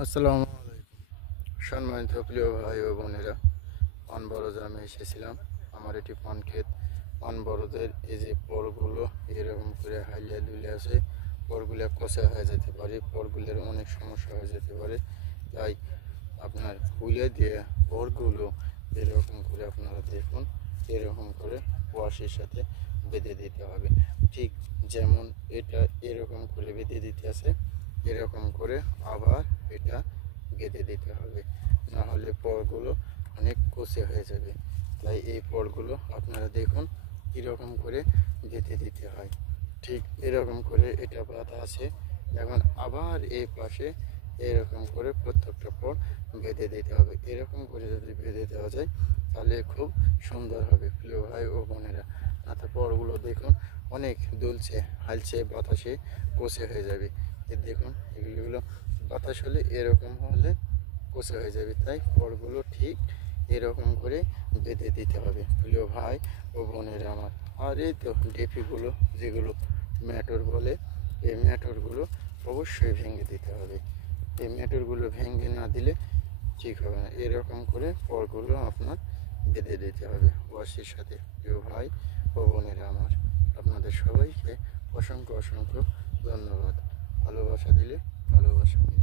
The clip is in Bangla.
আসসালামু আলাইকুম। সম্মানিত প্রিয় ভাই ও বোনেরা, পান বরজে আমি এসেছিলাম। আমার এটি পান ক্ষেত। পান বরজের এই যে পরগুলো এরকম করে হাইলিয়া দুলে আছে, পরগুলো কষা হয়ে যেতে পারে, পরগুলোর অনেক সমস্যা হয়ে যেতে পারে। তাই আপনার হুইলে দিয়ে পরগুলো এরকম করে আপনারা দেখুন, এরকম করে ওয়াশের সাথে বেঁধে দিতে হবে। ঠিক যেমন এটা এরকম করে বেঁধে দিতে আছে, এরকম করে আবার এটা গেঁথে দিতে হবে, না হলে পরগুলো অনেক কষে হয়ে যাবে। তাই এই পরগুলো আপনারা দেখুন কীরকম করে গেঁথে দিতে হয়। ঠিক এরকম করে এটা বাঁধা আছে। এখন আবার এই পাশে এরকম করে প্রত্যেকটা পর বেঁধে দিতে হবে। এরকম করে যদি বেঁধে দেওয়া যায় তাহলে খুব সুন্দর হবে প্রিয় ভাই ও বোনেরা। না তো পরগুলো দেখুন অনেক দুলছে, হালছে, বাতাসে কষে হয়ে যাবে। দেখুন এগুলো বাতাস হলে এরকম হলে কষে হয়ে যাবে। তাই পরগুলো ঠিক এরকম করে বেঁধে দিতে হবে প্রিয় ভাই ও বোনেরা আমার। আর এই তো ডেপিগুলো যেগুলো ম্যাটর বলে, এই ম্যাটরগুলো অবশ্যই ভেঙে দিতে হবে। এই ম্যাটরগুলো ভেঙে না দিলে ঠিক হবে না। এরকম করে পরগুলো আপনার বেঁধে দিতে হবে ওয়াশির সাথে প্রিয় ভাই ও বোনেরা আমার। আপনাদের সবাইকে অসংখ্য অসংখ্য ধন্যবাদ। ভালোবাসা দিলে ভালোবাসা মিলে।